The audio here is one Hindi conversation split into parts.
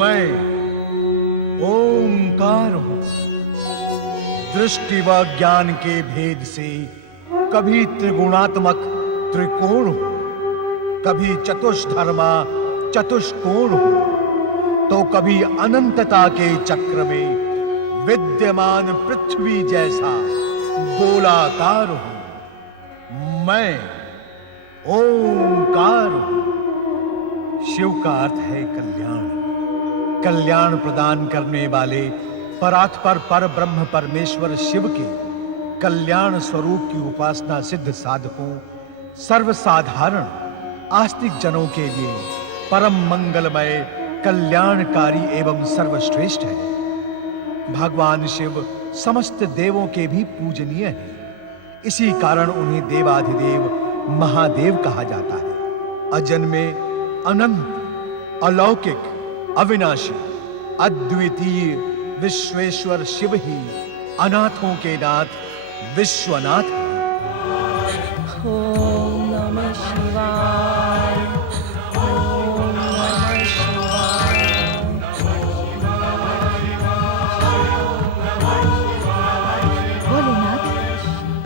मैं ओंकार हूं। दृष्टि व ज्ञान के भेद से कभी त्रिगुणात्मक त्रिकोण हूं, कभी चतुष्धर्मा चतुष्कोण हूं, तो कभी अनंतता के चक्र में विद्यमान पृथ्वी जैसा गोलाकार हूं। मैं ओंकार हूं। शिव का अर्थ है कल्याण। कल्याण प्रदान करने वाले परात्पर पर ब्रह्म परमेश्वर शिव के कल्याण स्वरूप की उपासना सिद्ध साधकों, सर्वसाधारण आस्तिक जनों के लिए परम मंगलमय, कल्याणकारी एवं सर्वश्रेष्ठ है। भगवान शिव समस्त देवों के भी पूजनीय हैं। इसी कारण उन्हें देवाधिदेव महादेव कहा जाता है। अजन्मे, अनंत, अलौकिक, अविनाशी, अद्वितीय विश्वेश्वर शिव ही अनाथों के नाथ विश्वनाथ हैं। ओम नमः शिवाय। ओम नमः शिवाय। भोलेनाथ,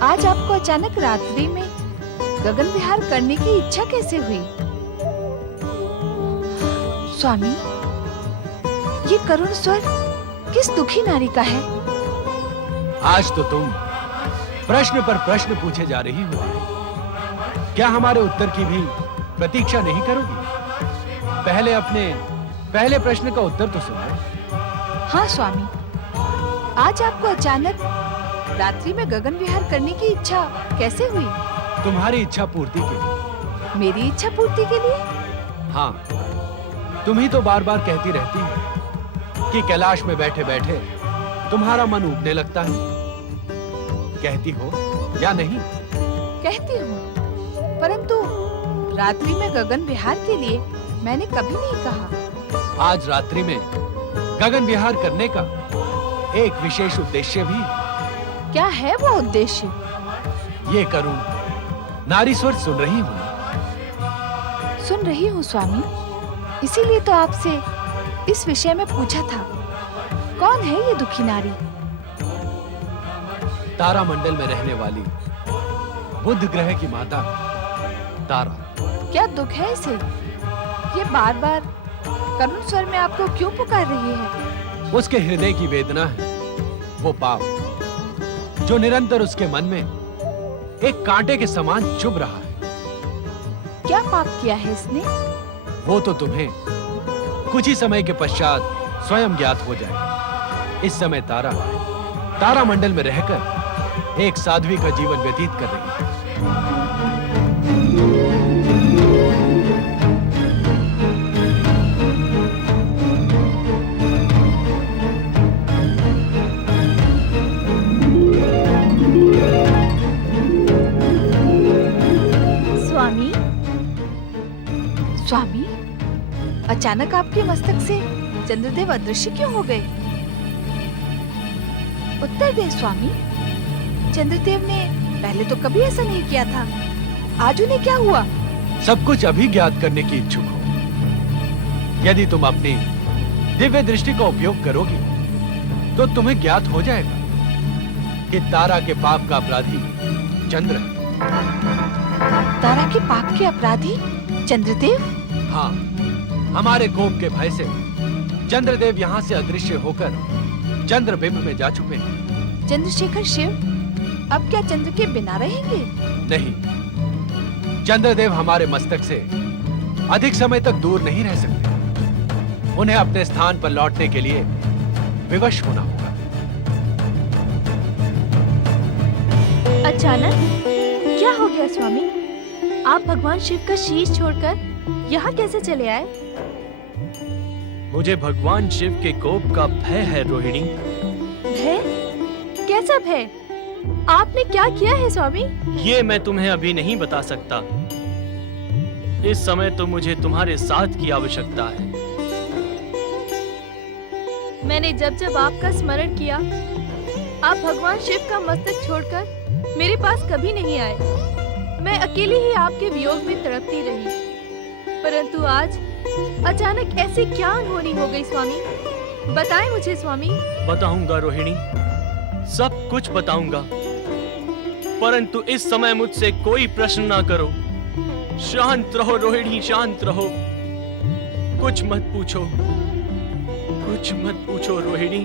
आज आपको अचानक रात्रि में गगन विहार करने की इच्छा कैसे हुई? स्वामी, ये करुण स्वर किस दुखी नारी का है? आज तो तुम प्रश्न पर प्रश्न पूछे जा रही हो। क्या हमारे उत्तर की भी प्रतीक्षा नहीं करोगी? पहले अपने पहले प्रश्न का उत्तर तो सुनो। हाँ स्वामी, आज आपको अचानक रात्रि में गगन विहार करने की इच्छा कैसे हुई? तुम्हारी इच्छा पूर्ति के लिए। मेरी इच्छा पूर्ति के लिए? हाँ, तुम ही तो बार बार कहती रहती हो कि कैलाश में बैठे बैठे तुम्हारा मन उबने लगता है। कहती हो या नहीं? कहती हूँ, परंतु रात्रि में गगन विहार के लिए मैंने कभी नहीं कहा। आज रात्रि में गगन विहार करने का एक विशेष उद्देश्य भी। क्या है वो उद्देश्य? ये करुण नारी स्वर सुन रही हूँ। सुन रही हूँ स्वामी, इसीलिए तो आपसे इस विषय में पूछा था। कौन है ये दुखी नारी? तारामंडल में रहने वाली बुध ग्रह की माता तारा। क्या दुख है इसे? ये बार बार करुण स्वर में आपको क्यों पुकार रही है? उसके हृदय की वेदना है वो पाप जो निरंतर उसके मन में एक कांटे के समान चुभ रहा है। क्या पाप किया है इसने? वो तो तुम्हें कुछ ही समय के पश्चात स्वयं ज्ञात हो जाए। इस समय तारा तारामंडल में रहकर एक साध्वी का जीवन व्यतीत कर रही है। स्वामी, स्वामी, अचानक आपके मस्तक से चंद्रदेव अदृश्य क्यों हो गए? उत्तर दे स्वामी। चंद्रदेव ने पहले तो कभी ऐसा नहीं किया था। आज उन्हें क्या हुआ? सब कुछ अभी ज्ञात करने की इच्छुक हो। यदि तुम अपनी दिव्य दृष्टि का उपयोग करोगी तो तुम्हें ज्ञात हो जाएगा कि तारा के पाप का अपराधी चंद्र है। तारा के पाप के अपराधी चंद्रदेव? हाँ, हमारे कोप के भय से चंद्रदेव यहाँ से अदृश्य होकर चंद्रबिंब में जा चुके हैं। चंद्रशेखर शिव अब क्या चंद्र के बिना रहेंगे? नहीं, चंद्रदेव हमारे मस्तक से अधिक समय तक दूर नहीं रह सकते। उन्हें अपने स्थान पर लौटने के लिए विवश होना होगा। अचानक क्या हो गया स्वामी? आप भगवान शिव का शीश छोड़कर यहाँ कैसे चले आए? मुझे भगवान शिव के कोप का भय है रोहिणी। भय? कैसा भय? आपने क्या किया है स्वामी? ये मैं तुम्हें अभी नहीं बता सकता। इस समय तो मुझे तुम्हारे साथ की आवश्यकता है। मैंने जब जब आपका स्मरण किया, आप भगवान शिव का मस्तक छोड़कर मेरे पास कभी नहीं आए। मैं अकेली ही आपके वियोग में तड़पती रही, परंतु आज अचानक ऐसी क्या अनहोनी हो गई स्वामी? बताएं मुझे स्वामी। बताऊंगा रोहिणी, सब कुछ बताऊंगा, परंतु इस समय मुझसे कोई प्रश्न ना करो। शांत रहो रोहिणी, शांत रहो। कुछ मत पूछो, कुछ मत पूछो रोहिणी।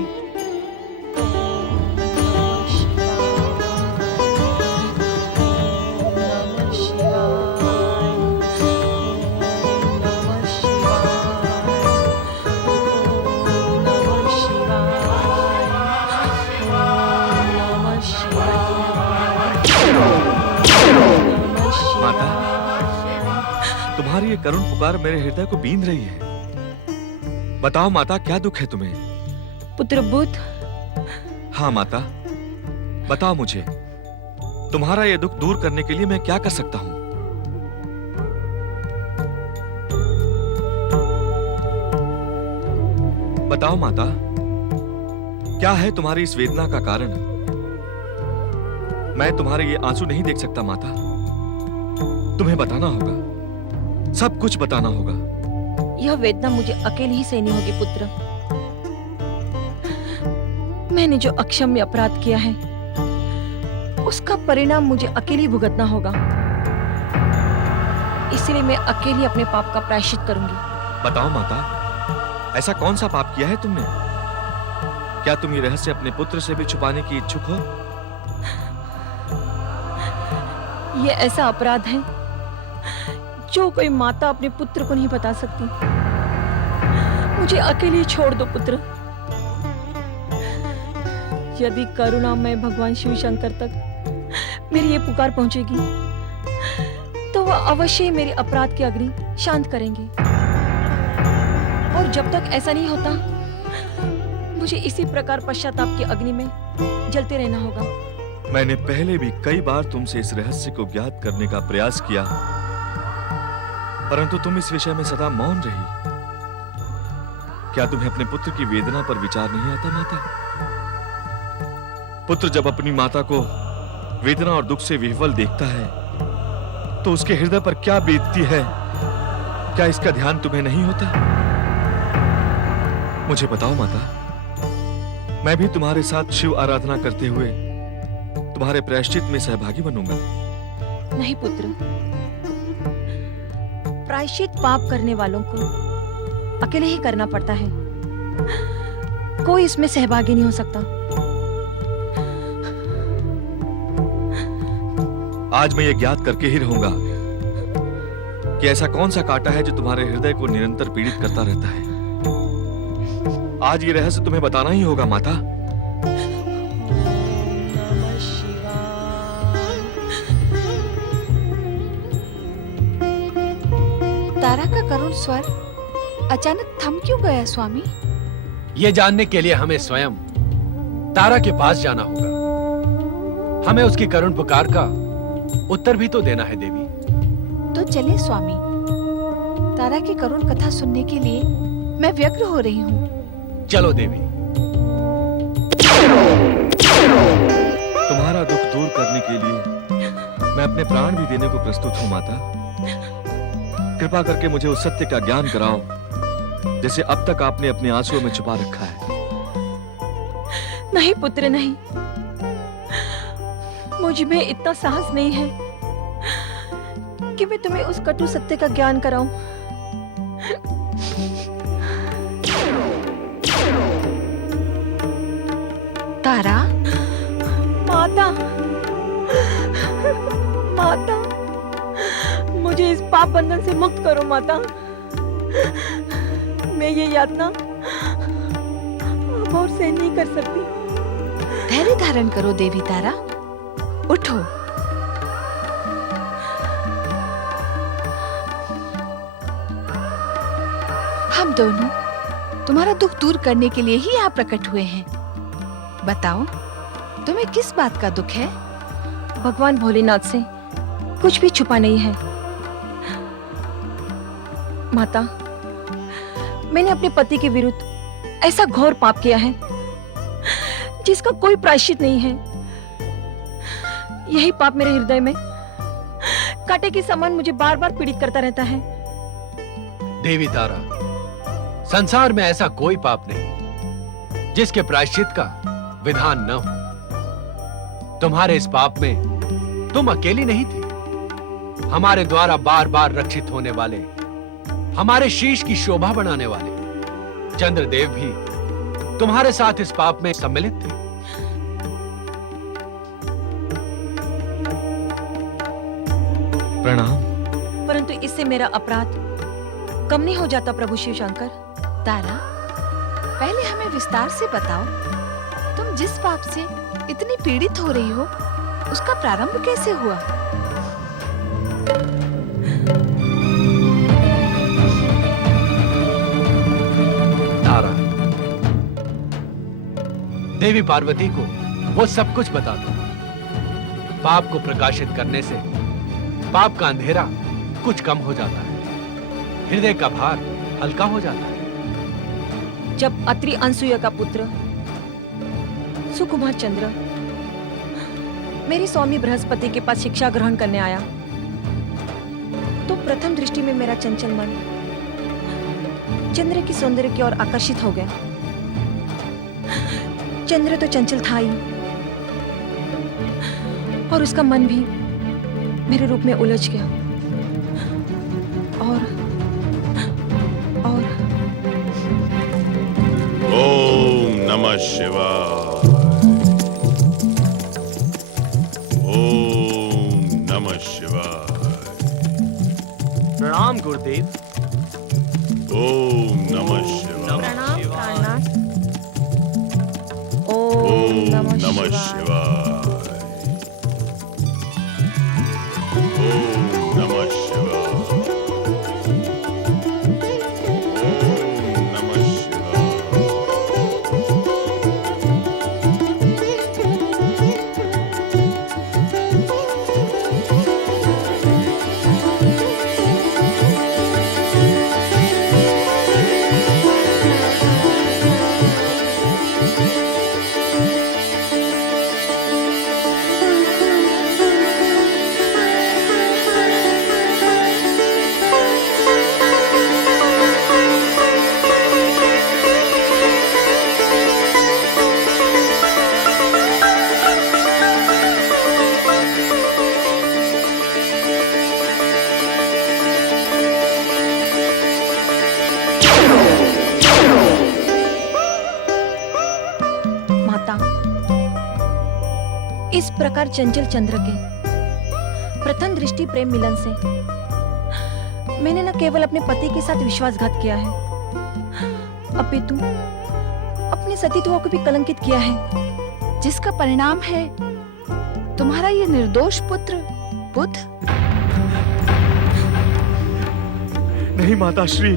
माता, तुम्हारी ये करुण पुकार मेरे हृदय को बींध रही है। बताओ माता, क्या दुख है तुम्हें? पुत्रबुद्ध। हाँ माता, बताओ मुझे, तुम्हारा ये दुख दूर करने के लिए मैं क्या कर सकता हूँ? बताओ माता, क्या है तुम्हारी इस वेदना का कारण? मैं तुम्हारे ये आंसू नहीं देख सकता माता। तुम्हें बताना होगा, सब कुछ बताना होगा। यह वेदना मुझे अकेले ही सहनी होगी पुत्र। मैंने जो अक्षम्य अपराध किया है, उसका परिणाम मुझे अकेले भुगतना होगा। इसलिए मैं अकेली अपने पाप का प्रायश्चित करूंगी। बताओ माता, ऐसा कौन सा पाप किया है तुमने? क्या तुम ये रहस्य अपने पुत्र से भी छुपाने की इच्छुक हो? यह ऐसा अपराध है जो कोई माता अपने पुत्र को नहीं बता सकती। मुझे अकेले छोड़ दो पुत्र। यदि करुणामय भगवान शिव शंकर तक मेरी ये पुकार पहुंचेगी, तो वह अवश्य ही मेरे अपराध की अग्नि शांत करेंगे। और जब तक ऐसा नहीं होता, मुझे इसी प्रकार पश्चाताप की अग्नि में जलते रहना होगा। मैंने पहले भी कई बार तुमसे इस रहस्य को ज्ञात करने का प्रयास किया, परंतु तुम इस विषय में सदा मौन रही। क्या तुम्हें अपने पुत्र की वेदना पर विचार नहीं आता माता? पुत्र जब अपनी माता को वेदना और दुख से विह्वल देखता है, तो उसके हृदय पर क्या बीतती है, क्या इसका ध्यान तुम्हें नहीं होता? मुझे बताओ माता, मैं भी तुम्हारे साथ शिव आराधना करते हुए तुम्हारे प्रायश्चित में सहभागी बनूंगा। नहीं पुत्र, प्रायश्चित पाप करने वालों को अकेले ही करना पड़ता है। कोई इसमें सहभागी नहीं हो सकता। आज मैं ये ज्ञात करके ही रहूंगा कि ऐसा कौन सा कांटा है जो तुम्हारे हृदय को निरंतर पीड़ित करता रहता है। आज ये रहस्य तुम्हें बताना ही होगा माता। तारा का करुण स्वर अचानक थम क्यों गया स्वामी? ये जानने के लिए हमें स्वयं तारा के पास जाना होगा। हमें उसकी करुण पुकार का उत्तर भी तो देना है देवी। तो चले स्वामी, तारा की करुण कथा सुनने के लिए मैं व्यग्र हो रही हूँ। चलो देवी। तुम्हारा दुख दूर करने के लिए मैं अपने प्राण भी देने को प्रस्तुत हूँ माता। कृपा करके मुझे उस सत्य का ज्ञान कराओ जिसे अब तक आपने अपने आंसुओं में छुपा रखा है। नहीं पुत्र नहीं, मुझ में इतना साहस नहीं है कि मैं तुम्हें उस कटु सत्य का ज्ञान कराऊं। तारा, माता, माता, मुझे इस पाप बंधन से मुक्त करो माता। मैं ये यातना अब और सहन नहीं कर सकती। धैर्य धारण करो देवी तारा, उठो। हम दोनों तुम्हारा दुख दूर करने के लिए ही यहाँ प्रकट हुए हैं। बताओ, तुम्हें किस बात का दुख है? भगवान भोलेनाथ से कुछ भी छुपा नहीं है माता। मैंने अपने पति के विरुद्ध ऐसा घोर पाप किया है जिसका कोई प्रायश्चित नहीं है। यही पाप मेरे हृदय में कांटे के समान मुझे बार बार पीड़ित करता रहता है। देवी तारा, संसार में ऐसा कोई पाप नहीं जिसके प्रायश्चित का विधान न हो। तुम्हारे इस पाप में तुम अकेली नहीं थी। हमारे द्वारा बार बार रक्षित होने वाले, हमारे शीश की शोभा बढ़ाने वाले चंद्रदेव भी तुम्हारे साथ इस पाप में सम्मिलित थे। प्रणाम। परंतु इससे मेरा अपराध कम नहीं हो जाता प्रभु शिव शंकर। तारा, पहले हमें विस्तार से बताओ, तुम जिस पाप से इतनी पीड़ित हो रही हो, उसका प्रारंभ कैसे हुआ? तारा, देवी पार्वती को वो सब कुछ बता दो। पाप को प्रकाशित करने से पाप का अंधेरा कुछ कम हो जाता है, हृदय का भार हल्का हो जाता है। जब अत्रि अनसुया का पुत्र सुकुमार चंद्र मेरे स्वामी बृहस्पति के पास शिक्षा ग्रहण करने आया, तो प्रथम दृष्टि में मेरा चंचल मन चंद्र की सौंदर्य की ओर आकर्षित हो गया। चंद्र तो चंचल था ही, और उसका मन भी मेरे रूप में उलझ गया। और ओम नमः शिवाय। ओम नमः शिवाय। प्रणाम गुरुदेव। ओम नमः शिवाय। ओम ओम नमः शिवाय। ओम नमः शिवाय। ओम नमः शिवाय। माता, इस प्रकार चंचल चंद्र के प्रथम दृष्टि प्रेम मिलन से मैंने न केवल अपने पति के साथ विश्वासघात किया है, अपितु अपने सतीत्व को भी कलंकित किया है, जिसका परिणाम है तुम्हारा ये निर्दोष पुत्र बुध। नहीं माताश्री,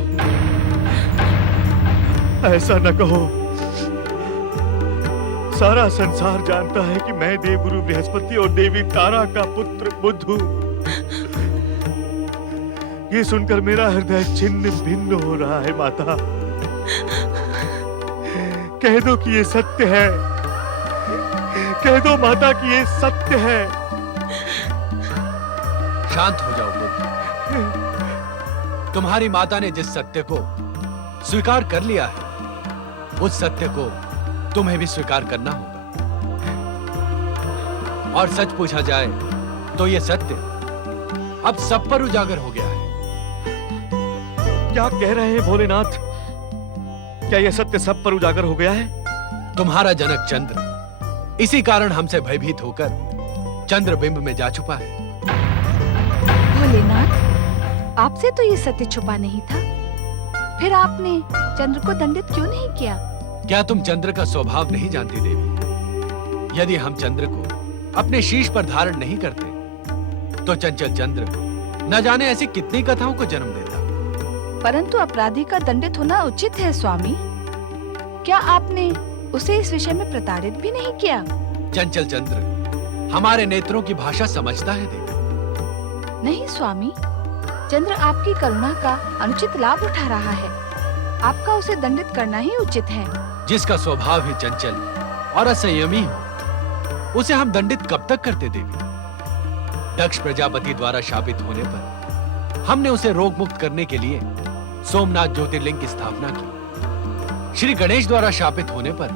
ऐसा न कहो। सारा संसार जानता है कि मैं देवगुरु बृहस्पति और देवी तारा का पुत्र बुध हूं। ये सुनकर मेरा हृदय छिन्न भिन्न हो रहा है माता। कह दो कि ये सत्य है। कह दो माता कि ये सत्य है। शांत हो जाओ बुद्ध। तुम्हारी माता ने जिस सत्य को स्वीकार कर लिया है, उस सत्य को तुम्हें भी स्वीकार करना होगा। और सच पूछा जाए तो यह सत्य अब सब पर उजागर हो गया है। क्या कह रहे हैं भोलेनाथ? क्या यह सत्य सब पर उजागर हो गया है? तुम्हारा जनक चंद्र इसी कारण हमसे भयभीत होकर चंद्रबिंब में जा छुपा है। भोलेनाथ, आपसे तो ये सत्य छुपा नहीं था, फिर आपने चंद्र को दंडित क्यों नहीं किया? क्या तुम चंद्र का स्वभाव नहीं जानती देवी? यदि हम चंद्र को अपने शीश पर धारण नहीं करते, तो चंचल चंद्र न जाने ऐसी कितनी कथाओं को जन्म देता। परंतु अपराधी का दंडित होना उचित है स्वामी। क्या आपने उसे इस विषय में प्रताड़ित भी नहीं किया? चंचल चंद्र हमारे नेत्रों की भाषा समझता है देवी। नहीं स्वामी, चंद्र आपकी करुणा का अनुचित लाभ उठा रहा है। आपका उसे दंडित करना ही उचित है। जिसका स्वभाव ही चंचल और असंयमी हो, उसे हम दंडित कब तक करते देवी? दक्ष प्रजापति द्वारा शापित होने पर हमने उसे रोग मुक्त करने के लिए सोमनाथ ज्योतिर्लिंग की स्थापना की। श्री गणेश द्वारा शापित होने पर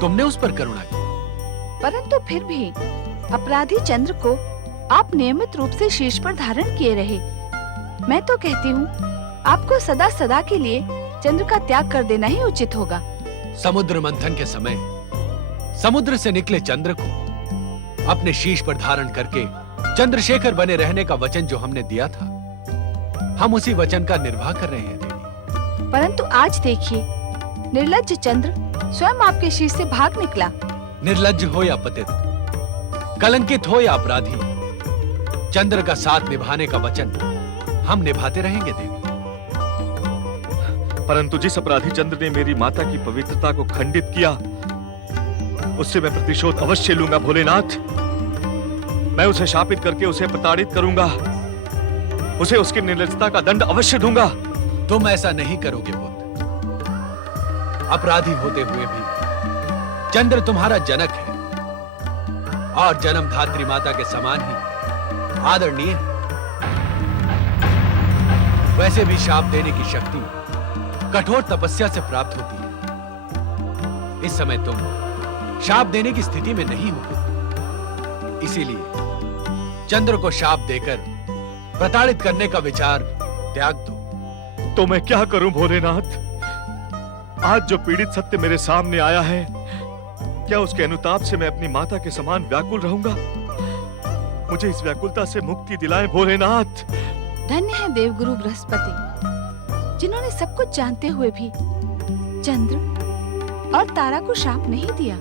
तुमने उस पर करुणा की। परंतु फिर भी अपराधी चंद्र को आप नियमित रूप से शीर्ष पर धारण किए रहे। मैं तो कहती हूँ आपको सदा सदा के लिए चंद्र का त्याग कर देना ही उचित होगा। समुद्र मंथन के समय समुद्र से निकले चंद्र को अपने शीश पर धारण करके चंद्रशेखर बने रहने का वचन जो हमने दिया था, हम उसी वचन का निर्वाह कर रहे हैं देवी। परंतु आज देखिए, निर्लज्ज चंद्र स्वयं आपके शीश से भाग निकला। निर्लज्ज हो या पतित, कलंकित हो या अपराधी, चंद्र का साथ निभाने का वचन हम निभाते रहेंगे देवी। परंतु जिस अपराधी चंद्र ने मेरी माता की पवित्रता को खंडित किया, उससे मैं प्रतिशोध अवश्य लूंगा भोलेनाथ। मैं उसे शापित करके उसे प्रताड़ित करूंगा, उसे उसकी निर्लज्जता का दंड अवश्य दूंगा। तुम ऐसा नहीं करोगे पुत्र। अपराधी होते हुए भी चंद्र तुम्हारा जनक है और जन्म धात्री माता के समान ही आदरणीय है। वैसे भी शाप देने की शक्ति कठोर तपस्या से प्राप्त होती है। इस समय तुम शाप देने की स्थिति में नहीं हो, इसीलिए चंद्र को शाप देकर प्रताड़ित करने का विचार त्याग दो। तो मैं क्या करूं भोलेनाथ? आज जो पीड़ित सत्य मेरे सामने आया है, क्या उसके अनुताप से मैं अपनी माता के समान व्याकुल रहूंगा? मुझे इस व्याकुलता से मुक्ति दिलाएं भोलेनाथ। धन्य है देवगुरु बृहस्पति, जिन्होंने सब कुछ जानते हुए भी चंद्र और तारा को शाप नहीं दिया।